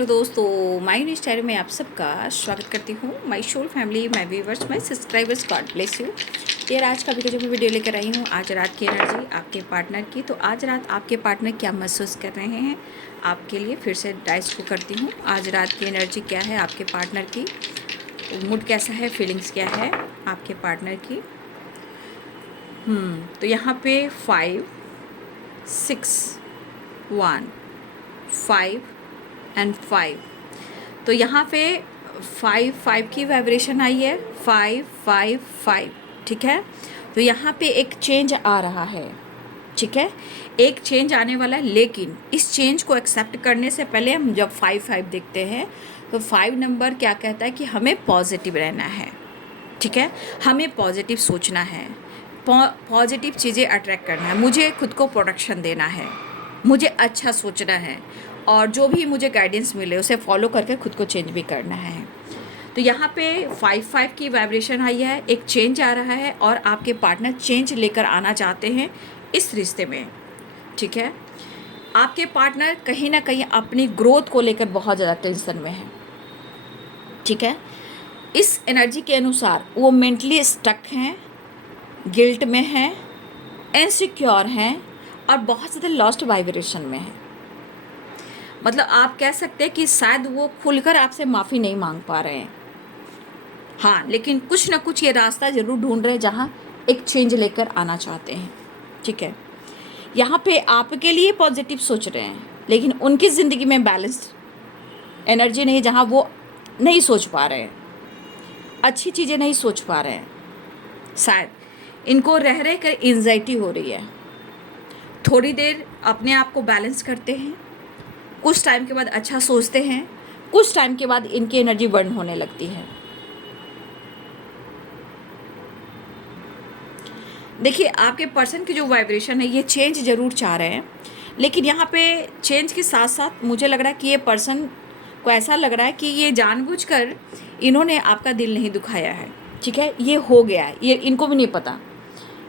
Hello दोस्तों, my new style में आप सबका स्वागत करती हूँ। My soul family, my viewers, my subscribers, God bless you. यार आज का वीडियो जो मैं वीडियो लेकर आई हूँ, आज रात की एनर्जी आपके पार्टनर की। तो आज रात आपके पार्टनर क्या महसूस कर रहे हैं, आपके लिए फिर से डाइस को करती हूँ। आज रात की एनर्जी क्या है आपके पार्टनर की, मूड कैसा है, फीलिंग्स क्या है आपके पार्टनर की। तो यहाँ पे 5 6 1 5 एंड 5, तो यहाँ पे 5 की वाइब्रेशन आई है, 5 ठीक है। तो यहाँ पे एक चेंज आ रहा है, ठीक है, एक चेंज आने वाला है। लेकिन इस चेंज को एक्सेप्ट करने से पहले हम जब 5 देखते हैं तो 5 नंबर क्या कहता है कि हमें पॉजिटिव रहना है, ठीक है, हमें पॉजिटिव सोचना है, पॉजिटिव चीज़ें अट्रैक्ट करना है, मुझे खुद को प्रोटेक्शन देना है, मुझे अच्छा सोचना है और जो भी मुझे गाइडेंस मिले उसे फॉलो करके खुद को चेंज भी करना है। तो यहाँ पे 5 की वाइब्रेशन आई है, एक चेंज आ रहा है और आपके पार्टनर चेंज लेकर आना चाहते हैं इस रिश्ते में, ठीक है। आपके पार्टनर कहीं ना कहीं अपनी ग्रोथ को लेकर बहुत ज़्यादा टेंशन में है, ठीक है। इस एनर्जी के अनुसार वो मेंटली स्टक हैं, गिल्ट में हैं, इनसिक्योर हैं और बहुत ज़्यादा लॉस्ट वाइब्रेशन में हैं। मतलब आप कह सकते हैं कि शायद वो खुलकर आपसे माफ़ी नहीं मांग पा रहे हैं, हाँ, लेकिन कुछ ना कुछ ये रास्ता ज़रूर ढूंढ रहे हैं जहाँ एक चेंज लेकर आना चाहते हैं, ठीक है। यहाँ पे आपके लिए पॉजिटिव सोच रहे हैं लेकिन उनकी ज़िंदगी में बैलेंस्ड एनर्जी नहीं, जहाँ वो नहीं सोच पा रहे हैं, अच्छी चीज़ें नहीं सोच पा रहे हैं। शायद इनको रह रह कर एंजाइटी हो रही है। थोड़ी देर अपने आप को बैलेंस करते हैं, कुछ टाइम के बाद अच्छा सोचते हैं, कुछ टाइम के बाद इनकी एनर्जी बर्न होने लगती है। देखिए आपके पर्सन की जो वाइब्रेशन है ये चेंज ज़रूर चाह रहे हैं, लेकिन यहाँ पे चेंज के साथ साथ मुझे लग रहा है कि ये पर्सन को ऐसा लग रहा है कि ये जानबूझकर इन्होंने आपका दिल नहीं दुखाया है, ठीक है। ये हो गया है, ये इनको भी नहीं पता।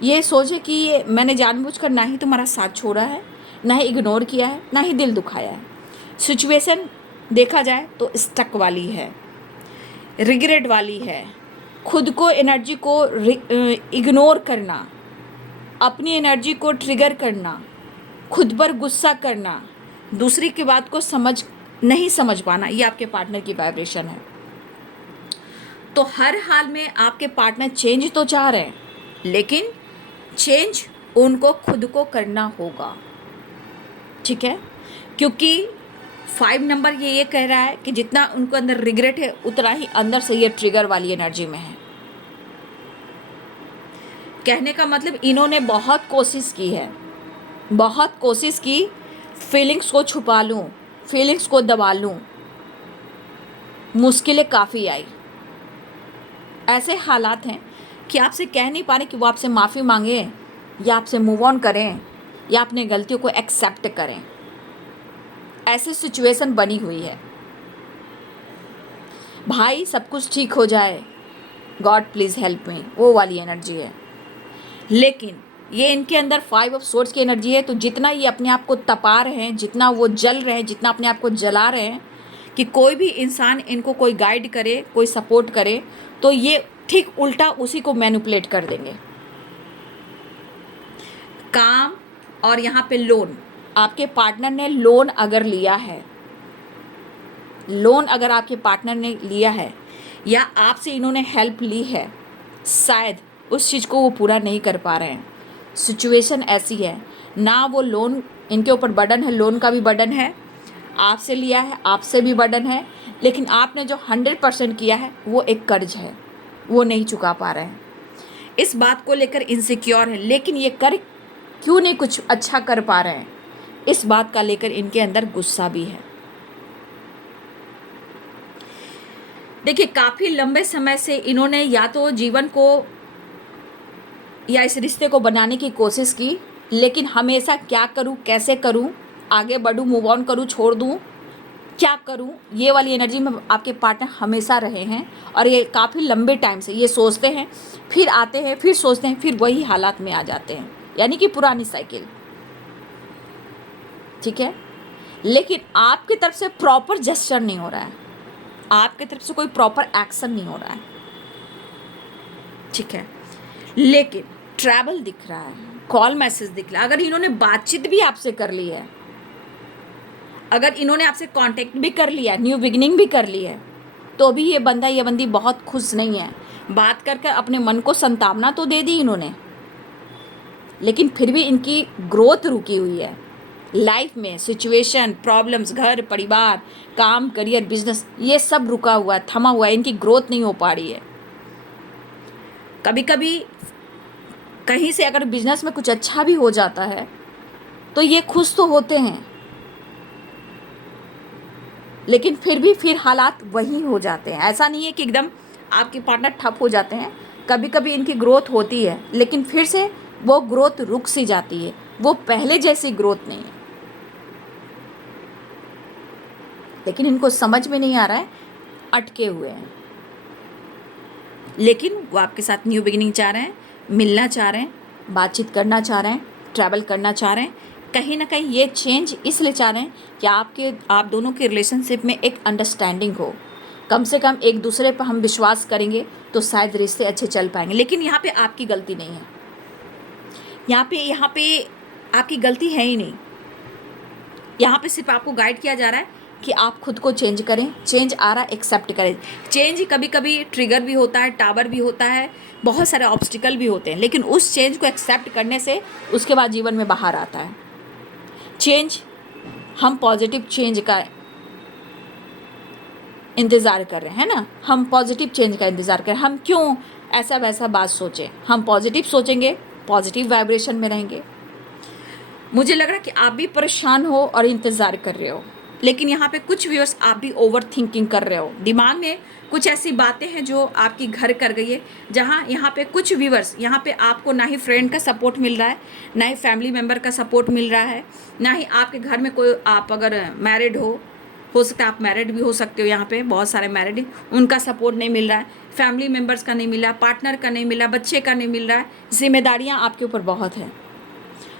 ये सोचे कि ये मैंने जानबूझकर ना ही तुम्हारा साथ छोड़ा है, ना ही इग्नोर किया है, ना ही दिल दुखाया है। सिचुएशन देखा जाए तो स्टक वाली है, रिग्रेट वाली है, खुद को एनर्जी को इग्नोर करना, अपनी एनर्जी को ट्रिगर करना, खुद पर गुस्सा करना, दूसरी की बात को नहीं समझ पाना, ये आपके पार्टनर की वाइब्रेशन है। तो हर हाल में आपके पार्टनर चेंज तो चाह रहे हैं, लेकिन चेंज उनको खुद को करना होगा, ठीक है। क्योंकि 5 नंबर ये कह रहा है कि जितना उनको अंदर रिग्रेट है उतना ही अंदर से ये ट्रिगर वाली एनर्जी में है। कहने का मतलब इन्होंने बहुत कोशिश की है, बहुत कोशिश की, फीलिंग्स को छुपा लूँ, फीलिंग्स को दबा लूँ, मुश्किलें काफ़ी आई। ऐसे हालात हैं कि आपसे कह नहीं पा रहे कि वो आपसे माफ़ी मांगे या आपसे मूव ऑन करें या अपने गलतियों को एक्सेप्ट करें। ऐसी सिचुएशन बनी हुई है। भाई सब कुछ ठीक हो जाए, गॉड प्लीज़ हेल्प मी, वो वाली एनर्जी है। लेकिन ये इनके अंदर 5 ऑफ सोर्स की एनर्जी है। तो जितना ये अपने आप को तपा रहे हैं, जितना वो जल रहे हैं, जितना अपने आप को जला रहे हैं कि कोई भी इंसान इनको कोई गाइड करे, कोई सपोर्ट करे, तो ये ठीक उल्टा उसी को मैनिपुलेट कर देंगे। काम और यहाँ पे लोन, आपके पार्टनर ने लोन अगर लिया है, लोन अगर आपके पार्टनर ने लिया है या आपसे इन्होंने हेल्प ली है, शायद उस चीज़ को वो पूरा नहीं कर पा रहे हैं। सिचुएशन ऐसी है ना, वो लोन इनके ऊपर बर्डन है, लोन का भी बर्डन है, आपसे लिया है, आपसे भी बर्डन है, लेकिन आपने जो 100% किया है वो एक कर्ज है, वो नहीं चुका पा रहे हैं। इस बात को लेकर इनसिक्योर है, लेकिन ये कर क्यों नहीं कुछ अच्छा कर पा रहे हैं, इस बात का लेकर इनके अंदर गुस्सा भी है। देखिए काफ़ी लंबे समय से इन्होंने या तो जीवन को या इस रिश्ते को बनाने की कोशिश की, लेकिन हमेशा क्या करूं, कैसे करूं, आगे बढ़ूं, मूव ऑन करूं, छोड़ दूं, क्या करूं, ये वाली एनर्जी में आपके पार्टनर हमेशा रहे हैं। और ये काफ़ी लंबे टाइम से ये सोचते हैं, फिर आते हैं, फिर सोचते हैं, फिर वही हालात में आ जाते हैं, यानी कि पुरानी साइकिल, ठीक है। लेकिन आपकी तरफ से प्रॉपर जेस्चर नहीं हो रहा है, आपकी तरफ से कोई प्रॉपर एक्शन नहीं हो रहा है, ठीक है। लेकिन ट्रैवल दिख रहा है, कॉल मैसेज दिख रहा है। अगर इन्होंने बातचीत भी आपसे कर ली है, अगर इन्होंने आपसे कांटेक्ट भी कर लिया, न्यू बिगिनिंग भी कर ली है, तो भी ये बंदा ये बंदी बहुत खुश नहीं है। बात करके अपने मन को संतावना तो दे दी इन्होंने, लेकिन फिर भी इनकी ग्रोथ रुकी हुई है। लाइफ में सिचुएशन, प्रॉब्लम्स, घर, परिवार, काम, करियर, बिजनेस, ये सब रुका हुआ है, थमा हुआ है, इनकी ग्रोथ नहीं हो पा रही है। कभी कभी कहीं से अगर बिजनेस में कुछ अच्छा भी हो जाता है तो ये खुश तो होते हैं, लेकिन फिर हालात वही हो जाते हैं। ऐसा नहीं है कि एकदम आपके पार्टनर ठप हो जाते हैं, कभी कभी इनकी ग्रोथ होती है, लेकिन फिर से वो ग्रोथ रुक सी जाती है, वो पहले जैसी ग्रोथ नहीं है। लेकिन इनको समझ में नहीं आ रहा है, अटके हुए हैं। लेकिन वो आपके साथ न्यू बिगिनिंग चाह रहे हैं, मिलना चाह रहे हैं, बातचीत करना चाह रहे हैं, ट्रैवल करना चाह रहे हैं। कहीं ना कहीं ये चेंज इसलिए चाह रहे हैं कि आप दोनों के रिलेशनशिप में एक अंडरस्टैंडिंग हो। कम से कम एक दूसरे पर हम विश्वास करेंगे तो शायद रिश्ते अच्छे चल पाएंगे। लेकिन यहाँ पे आपकी गलती नहीं है, यहाँ पे आपकी गलती है ही नहीं। यहाँ पे सिर्फ आपको गाइड किया जा रहा है कि आप खुद को चेंज करें, चेंज आ रहा है एक्सेप्ट करें। चेंज कभी कभी ट्रिगर भी होता है, टावर भी होता है, बहुत सारे ऑब्स्टिकल भी होते हैं, लेकिन उस चेंज को एक्सेप्ट करने से उसके बाद जीवन में बाहर आता है चेंज। हम पॉजिटिव चेंज का इंतज़ार कर रहे हैं ना, हम पॉजिटिव चेंज का इंतज़ार कर रहे हैं। हम क्यों ऐसा वैसा बात सोचें, हम पॉजिटिव सोचेंगे, पॉजिटिव वाइब्रेशन में रहेंगे। मुझे लग रहा है कि आप भी परेशान हो और इंतज़ार कर रहे हो, लेकिन यहाँ पे कुछ व्यूअर्स आप भी ओवर थिंकिंग कर रहे हो। दिमाग में कुछ ऐसी बातें हैं जो आपकी घर कर गई है, जहाँ यहाँ पे कुछ व्यूअर्स, यहाँ पे आपको ना ही फ्रेंड का सपोर्ट मिल रहा है, ना ही फैमिली मेम्बर का सपोर्ट मिल रहा है, ना ही आपके घर में कोई, आप अगर मैरिड हो सकता है आप मैरिड भी हो सकते हो, यहाँ पे बहुत सारे मैरिड, उनका सपोर्ट नहीं मिल रहा है, फैमिली मेम्बर्स का नहीं मिला, पार्टनर का नहीं मिला, बच्चे का नहीं मिल रहा है, जिम्मेदारियाँ आपके ऊपर बहुत है।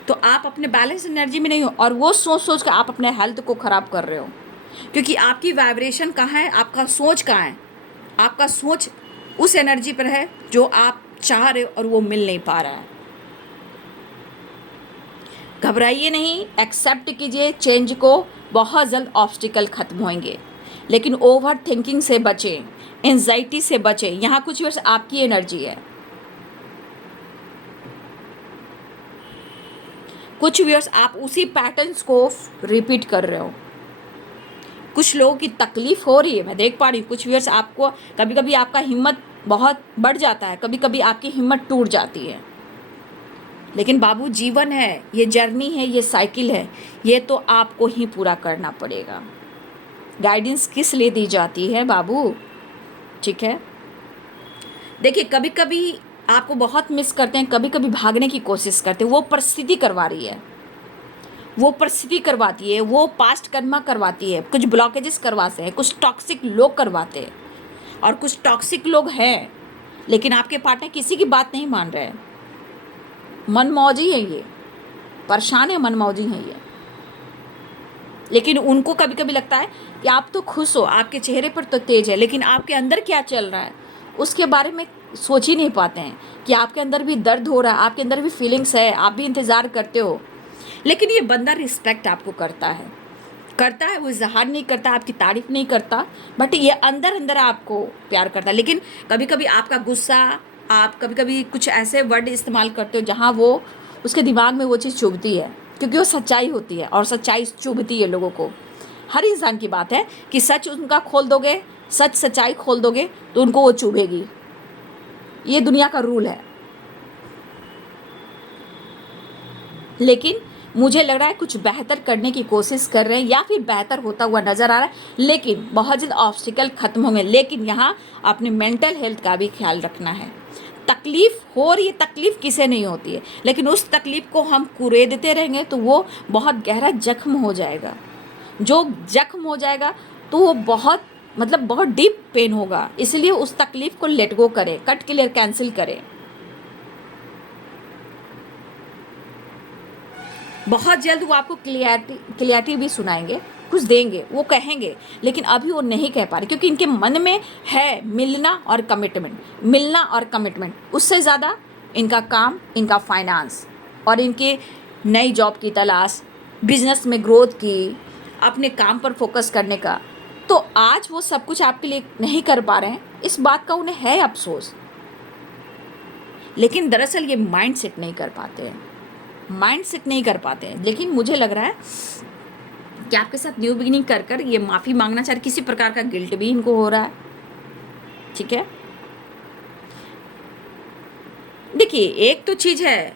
तो आप अपने बैलेंस एनर्जी में नहीं हो, और वो सोच सोच कर आप अपने हेल्थ को ख़राब कर रहे हो, क्योंकि आपकी वाइब्रेशन कहाँ है, आपका सोच कहाँ है। आपका सोच उस एनर्जी पर है जो आप चाह रहे हो और वो मिल नहीं पा रहा है। घबराइए नहीं, एक्सेप्ट कीजिए चेंज को, बहुत जल्द ऑब्स्टिकल खत्म होंगे। लेकिन ओवर थिंकिंग से बचें, एंजाइटी से बचें। यहाँ कुछ वर्ष आपकी एनर्जी है, कुछ व्यूअर्स आप उसी पैटर्न्स को रिपीट कर रहे हो। कुछ लोगों की तकलीफ हो रही है, मैं देख पा रही हूँ। कुछ व्यूअर्स आपको कभी कभी आपका हिम्मत बहुत बढ़ जाता है, कभी कभी आपकी हिम्मत टूट जाती है। लेकिन बाबू जीवन है, ये जर्नी है, ये साइकिल है, ये तो आपको ही पूरा करना पड़ेगा। गाइडेंस किस लिए दी जाती है बाबू, ठीक है। देखिए कभी कभी आपको बहुत मिस करते हैं, कभी कभी भागने की कोशिश करते हैं, वो परिस्थिति करवा रही है, वो परिस्थिति करवाती है, वो पास्ट कर्मा करवाती है, कुछ ब्लॉकेजेस करवाते हैं, कुछ टॉक्सिक लोग करवाते हैं। और कुछ टॉक्सिक लोग हैं, लेकिन आपके पार्टनर किसी की बात नहीं मान रहे हैं, मनमौजी है, ये परेशान है, मनमौजी है ये। लेकिन उनको कभी कभी लगता है कि आप तो खुश हो, आपके चेहरे पर तो तेज है, लेकिन आपके अंदर क्या चल रहा है उसके बारे में सोच ही नहीं पाते हैं कि आपके अंदर भी दर्द हो रहा है, आपके अंदर भी फीलिंग्स है, आप भी इंतज़ार करते हो। लेकिन ये बंदा रिस्पेक्ट आपको करता है, वो इजहार नहीं करता, आपकी तारीफ नहीं करता, बट ये अंदर अंदर आपको प्यार करता है। लेकिन कभी कभी आपका गुस्सा, आप कभी कभी कुछ ऐसे वर्ड इस्तेमाल करते हो जहाँ वो उसके दिमाग में वो चीज़ चुभती है, क्योंकि वो सच्चाई होती है और सच्चाई चुभती है लोगों को। हर इंसान की बात है कि सच उनका खोल दोगे, सच्चाई खोल दोगे तो उनको वो चुभेगी, ये दुनिया का रूल है। लेकिन मुझे लग रहा है कुछ बेहतर करने की कोशिश कर रहे हैं, या फिर बेहतर होता हुआ नज़र आ रहा है, लेकिन बहुत जल्द ऑब्स्टिकल खत्म होंगे। लेकिन यहाँ अपने मेंटल हेल्थ का भी ख्याल रखना है। तकलीफ़ हो रही है, तकलीफ़ किसे नहीं होती है, लेकिन उस तकलीफ़ को हम कुरेदते रहेंगे तो वो बहुत गहरा जख्म हो जाएगा। जो जख्म हो जाएगा तो वो बहुत बहुत डीप पेन होगा। इसलिए उस तकलीफ़ को लेट गो करें, कट क्लियर कैंसिल करें। बहुत जल्द वो आपको क्लियरिटी भी सुनाएंगे, कुछ देंगे, वो कहेंगे, लेकिन अभी वो नहीं कह पा रहे क्योंकि इनके मन में है मिलना और कमिटमेंट, मिलना और कमिटमेंट। उससे ज़्यादा इनका काम, इनका फाइनेंस और इनके नई जॉब की तलाश, बिजनेस में ग्रोथ की, अपने काम पर फोकस करने का। तो आज वो सब कुछ आपके लिए नहीं कर पा रहे हैं, इस बात का उन्हें है अफसोस, लेकिन दरअसल ये माइंड सेट नहीं कर पाते हैं, माइंड सेट नहीं कर पाते हैं। लेकिन मुझे लग रहा है कि आपके साथ न्यू बिगिनिंग कर कर ये माफ़ी मांगना चाह रहे, किसी प्रकार का गिल्ट भी इनको हो रहा है। ठीक है, देखिए एक तो चीज़ है,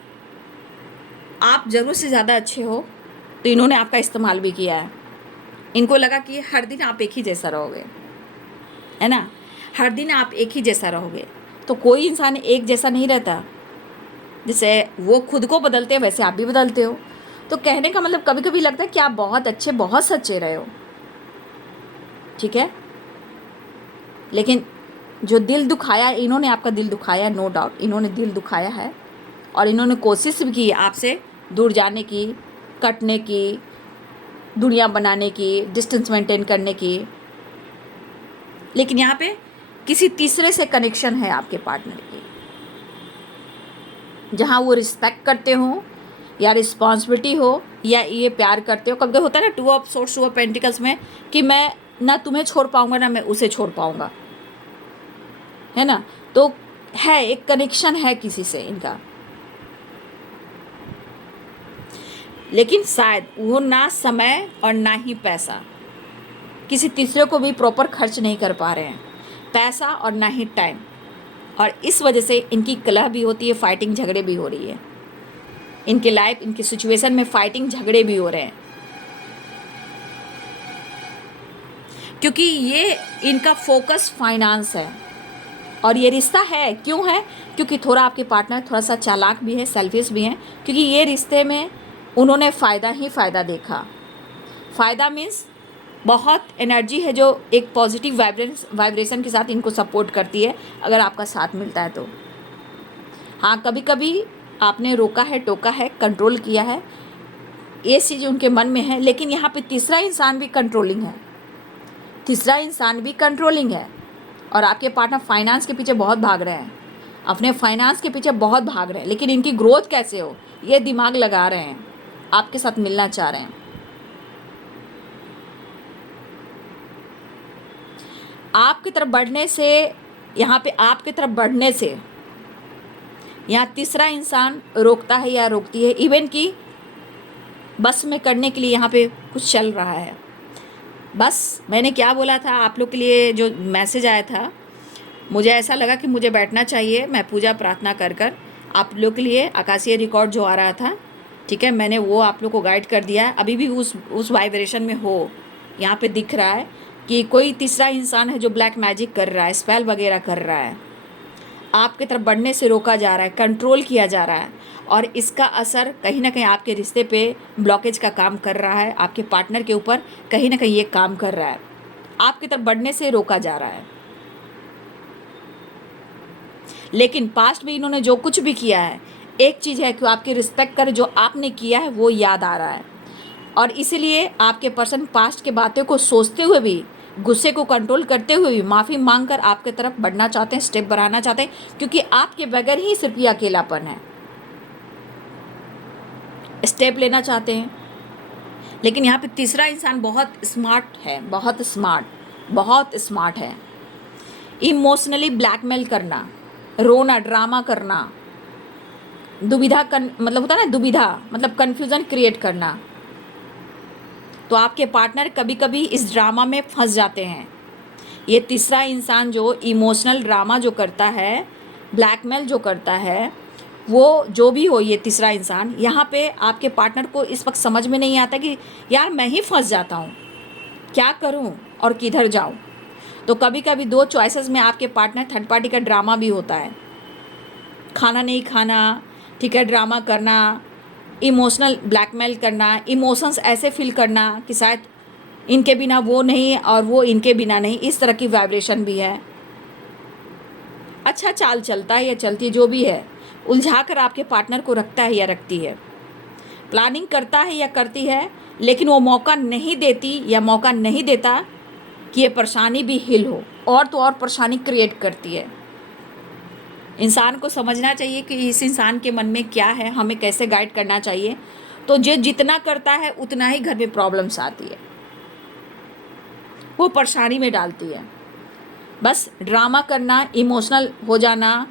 आप ज़रूरत से ज़्यादा अच्छे हो तो इन्होंने आपका इस्तेमाल भी किया है। इनको लगा कि हर दिन आप एक ही जैसा रहोगे, है ना, हर दिन आप एक ही जैसा रहोगे। तो कोई इंसान एक जैसा नहीं रहता, जैसे वो खुद को बदलते हैं वैसे आप भी बदलते हो। तो कहने का मतलब कभी कभी लगता है कि आप बहुत अच्छे, बहुत सच्चे रहे हो। ठीक है, लेकिन जो दिल दुखाया, इन्होंने आपका दिल दुखाया, नो डाउट इन्होंने दिल दुखाया है, और इन्होंने कोशिश भी की आपसे दूर जाने की, कटने की, दुनिया बनाने की, डिस्टेंस मेंटेन करने की। लेकिन यहाँ पे किसी तीसरे से कनेक्शन है आपके पार्टनर की, जहाँ वो रिस्पेक्ट करते हो या रिस्पॉन्सिबिलिटी हो या ये प्यार करते हो। कभी कभी होता है ना two of swords, two of pentacles में, कि मैं ना तुम्हें छोड़ पाऊंगा ना मैं उसे छोड़ पाऊंगा, है ना। तो है, एक कनेक्शन है किसी से इनका, लेकिन शायद वो ना समय और ना ही पैसा, किसी तीसरे को भी प्रॉपर खर्च नहीं कर पा रहे हैं, पैसा और ना ही टाइम। और इस वजह से इनकी कलह भी होती है, फाइटिंग, झगड़े भी हो रही है इनके लाइफ, इनकी सिचुएशन में फाइटिंग, झगड़े भी हो रहे हैं, क्योंकि ये इनका फोकस फाइनेंस है। और ये रिश्ता है, क्यों है, क्योंकि थोड़ा आपके पार्टनर थोड़ा सा चालाक भी है, सेल्फिश भी हैं, क्योंकि ये रिश्ते में उन्होंने फ़ायदा ही फ़ायदा देखा। फ़ायदा मीन्स बहुत एनर्जी है जो एक पॉजिटिव वाइब्रेशन के साथ इनको सपोर्ट करती है अगर आपका साथ मिलता है तो। हाँ, कभी कभी आपने रोका है, टोका है, कंट्रोल किया है, ये चीज़ उनके मन में है, लेकिन यहाँ पे तीसरा इंसान भी कंट्रोलिंग है, तीसरा इंसान भी कंट्रोलिंग है। और आपके पार्टनर फाइनेंस के पीछे बहुत भाग रहे हैं, अपने फाइनेंस के पीछे बहुत भाग रहे हैं, लेकिन इनकी ग्रोथ कैसे हो ये दिमाग लगा रहे हैं, आपके साथ मिलना चाह रहे हैं। आपकी तरफ बढ़ने से, यहाँ पे आपकी तरफ बढ़ने से यहाँ तीसरा इंसान रोकता है या रोकती है, इवन कि बस में करने के लिए यहाँ पे कुछ चल रहा है। बस मैंने क्या बोला था आप लोग के लिए, जो मैसेज आया था, मुझे ऐसा लगा कि मुझे बैठना चाहिए, मैं पूजा प्रार्थना कर कर आप लोग के लिए आकाशीय रिकॉर्ड जो आ रहा था, ठीक है, मैंने वो आप लोग को गाइड कर दिया है। अभी भी उस वाइब्रेशन में हो, यहाँ पे दिख रहा है कि कोई तीसरा इंसान है जो ब्लैक मैजिक कर रहा है, स्पेल वगैरह कर रहा है, आपकी तरफ बढ़ने से रोका जा रहा है, कंट्रोल किया जा रहा है, और इसका असर कहीं ना कहीं आपके रिश्ते पे ब्लॉकेज का काम कर रहा है, आपके पार्टनर के ऊपर कहीं ना कहीं ये काम कर रहा है, आपकी तरफ बढ़ने से रोका जा रहा है। लेकिन पास्ट में इन्होंने जो कुछ भी किया है, एक चीज़ है कि आपकी रिस्पेक्ट कर, जो आपने किया है वो याद आ रहा है, और इसीलिए आपके पर्सन पास्ट के बातें को सोचते हुए भी, गुस्से को कंट्रोल करते हुए भी, माफ़ी मांगकर आपके तरफ बढ़ना चाहते हैं, स्टेप बढ़ाना चाहते हैं, क्योंकि आपके बगैर ही सिर्फ ये अकेलापन है, स्टेप लेना चाहते हैं। लेकिन यहाँ पे तीसरा इंसान बहुत स्मार्ट है, बहुत स्मार्ट, बहुत स्मार्ट है। इमोशनली ब्लैकमेल करना, रोना, ड्रामा करना, दुविधा मतलब होता है ना, दुविधा मतलब कन्फ्यूज़न क्रिएट करना। तो आपके पार्टनर कभी कभी इस ड्रामा में फंस जाते हैं। ये तीसरा इंसान जो इमोशनल ड्रामा जो करता है, ब्लैकमेल जो करता है, वो जो भी हो, ये तीसरा इंसान, यहाँ पे आपके पार्टनर को इस वक्त समझ में नहीं आता कि यार मैं ही फंस जाता हूँ, क्या करूँ और किधर जाऊँ। तो कभी कभी दो चॉइसेस में आपके पार्टनर, थर्ड पार्टी का ड्रामा भी होता है, खाना नहीं खाना, ठीक है, ड्रामा करना, इमोशनल ब्लैकमेल करना, इमोशंस ऐसे फील करना कि शायद इनके बिना वो नहीं और वो इनके बिना नहीं, इस तरह की वाइब्रेशन भी है। अच्छा चाल चलता है या चलती है, जो भी है, उलझा कर आपके पार्टनर को रखता है या रखती है। प्लानिंग करता है या करती है, लेकिन वो मौका नहीं देती या मौका नहीं देता कि ये परेशानी भी हिल हो, और तो और परेशानी क्रिएट करती है। इंसान को समझना चाहिए कि इस इंसान के मन में क्या है, हमें कैसे गाइड करना चाहिए। तो जो जितना करता है उतना ही घर में प्रॉब्लम्स आती है, वो परेशानी में डालती है। बस ड्रामा करना, इमोशनल हो जाना,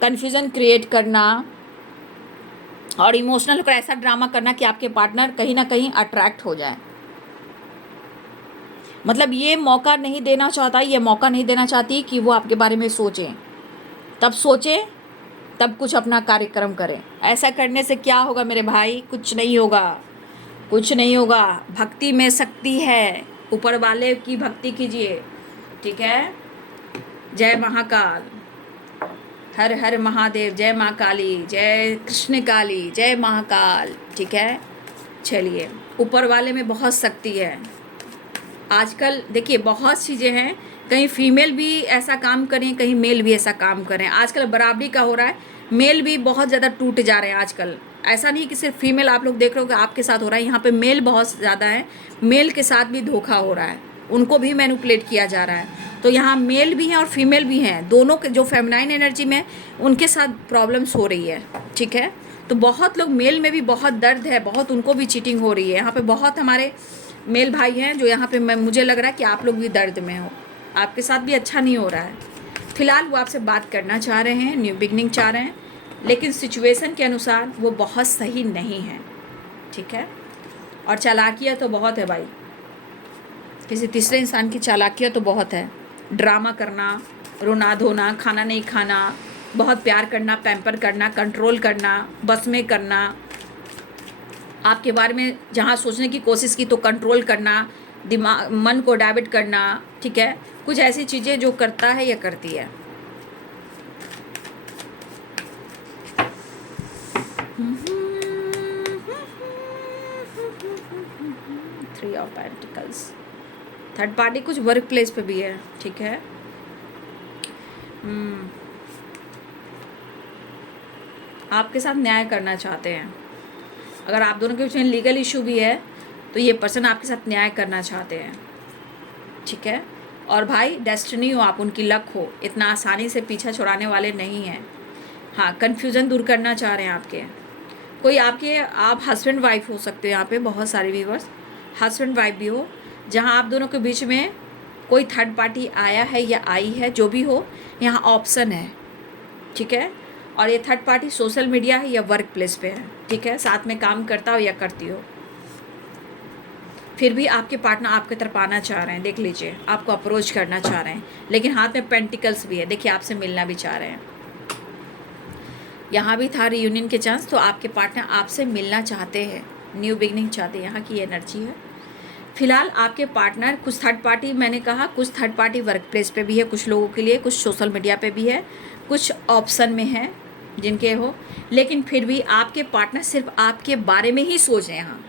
कन्फ्यूज़न क्रिएट करना, और इमोशनल होकर ऐसा ड्रामा करना कि आपके पार्टनर कहीं ना कहीं अट्रैक्ट हो जाए। मतलब ये मौका नहीं देना चाहता, ये मौका नहीं देना चाहती कि वो आपके बारे में सोचें। तब सोचें, तब कुछ अपना कार्यक्रम करें। ऐसा करने से क्या होगा मेरे भाई? कुछ नहीं होगा, कुछ नहीं होगा। भक्ति में शक्ति है, ऊपर वाले की भक्ति कीजिए, ठीक है। जय महाकाल, हर हर महादेव, जय माँ काली, जय कृष्ण काली, जय महाकाल, ठीक है। चलिए, ऊपर वाले में बहुत शक्ति है। आजकल देखिए बहुत चीज़ें हैं, कहीं फीमेल भी ऐसा काम करें, कहीं मेल भी ऐसा काम करें। आजकल बराबरी का हो रहा है, मेल भी बहुत ज़्यादा टूट जा रहे हैं आजकल। ऐसा नहीं कि सिर्फ फीमेल आप लोग देख रहे हो कि आपके साथ हो रहा है, यहाँ पे मेल बहुत ज़्यादा है, मेल के साथ भी धोखा हो रहा है, उनको भी मैनिपुलेट किया जा रहा है। तो यहाँ मेल भी हैं और फीमेल भी हैं, दोनों के जो फेमिनाइन एनर्जी में उनके साथ प्रॉब्लम्स हो रही है, ठीक है। तो बहुत लोग मेल में भी बहुत दर्द है, बहुत उनको भी चीटिंग हो रही है। यहाँ पे बहुत हमारे मेल भाई हैं जो यहाँ पे मुझे लग रहा है कि आप लोग भी दर्द में हो, आपके साथ भी अच्छा नहीं हो रहा है। फिलहाल वो आपसे बात करना चाह रहे हैं, न्यू बिगनिंग चाह रहे हैं, लेकिन सिचुएशन के अनुसार वो बहुत सही नहीं है, ठीक है। और चालाकियाँ तो बहुत है भाई, किसी तीसरे इंसान की चालाकियाँ तो बहुत है। ड्रामा करना, रोना धोना, खाना नहीं खाना, बहुत प्यार करना, पैम्पर करना, कंट्रोल करना, बस में करना, आपके बारे में जहाँ सोचने की कोशिश की तो कंट्रोल करना, दिमाग मन को डाइवर्ट करना, ठीक है। कुछ ऐसी चीज़ें जो करता है या करती है। Three of pentacles, third party कुछ वर्क प्लेस पे भी है, ठीक है। आपके साथ न्याय करना चाहते हैं। अगर आप दोनों के बीच में लीगल इशू भी है तो ये पर्सन आपके साथ न्याय करना चाहते हैं, ठीक है। और भाई डेस्टिनी हो आप, उनकी लक हो, इतना आसानी से पीछा छुड़ाने वाले नहीं हैं। हाँ, कन्फ्यूज़न दूर करना चाह रहे हैं आपके कोई, आपके आप हस्बैंड वाइफ हो सकते हो। यहाँ पे बहुत सारे व्यूवर्स हस्बैंड वाइफ भी हो, जहाँ आप दोनों के बीच में कोई थर्ड पार्टी आया है या आई है, जो भी हो, यहाँ ऑप्शन है, ठीक है। और ये थर्ड पार्टी सोशल मीडिया है या वर्क प्लेस पे है, ठीक है, साथ में काम करता हो या करती हो। फिर भी आपके पार्टनर आपकी तरफ आना चाह रहे हैं, देख लीजिए, आपको अप्रोच करना चाह रहे हैं, लेकिन हाथ में पेंटिकल्स भी है, देखिए आपसे मिलना भी चाह रहे हैं। यहाँ भी था रियूनियन के चांस, तो आपके पार्टनर आपसे मिलना चाहते हैं, न्यू बिगनिंग चाहते हैं, यहाँ की एनर्जी है। फिलहाल आपके पार्टनर कुछ थर्ड पार्टी, मैंने कहा कुछ थर्ड पार्टी वर्क प्लेस पे भी है कुछ लोगों के लिए, कुछ सोशल मीडिया पे भी है, कुछ ऑप्शन में है जिनके हो, लेकिन फिर भी आपके पार्टनर सिर्फ आपके बारे में ही सोच रहे हैं। यहाँ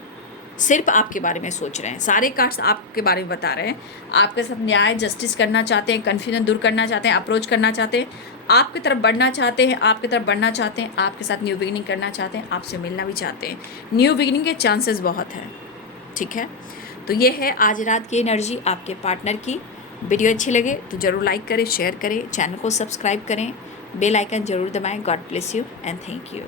सिर्फ आपके बारे में सोच रहे हैं, सारे कार्ड्स आपके बारे में बता रहे हैं, आपके साथ न्याय जस्टिस करना चाहते हैं, कन्फ्यूजन दूर करना चाहते हैं, अप्रोच करना चाहते हैं, आपकी तरफ बढ़ना चाहते हैं, आपकी तरफ बढ़ना चाहते हैं, आपके साथ न्यू बिगिनिंग करना चाहते हैं, आपसे मिलना भी चाहते हैं। न्यू बिगिनिंग के चांसेस बहुत हैं, ठीक है। तो ये है आज रात की एनर्जी आपके पार्टनर की। वीडियो अच्छी लगे तो ज़रूर लाइक करें, शेयर करें, चैनल को सब्सक्राइब करें, बेल आइकन ज़रूर दबाएं। God bless you and thank you.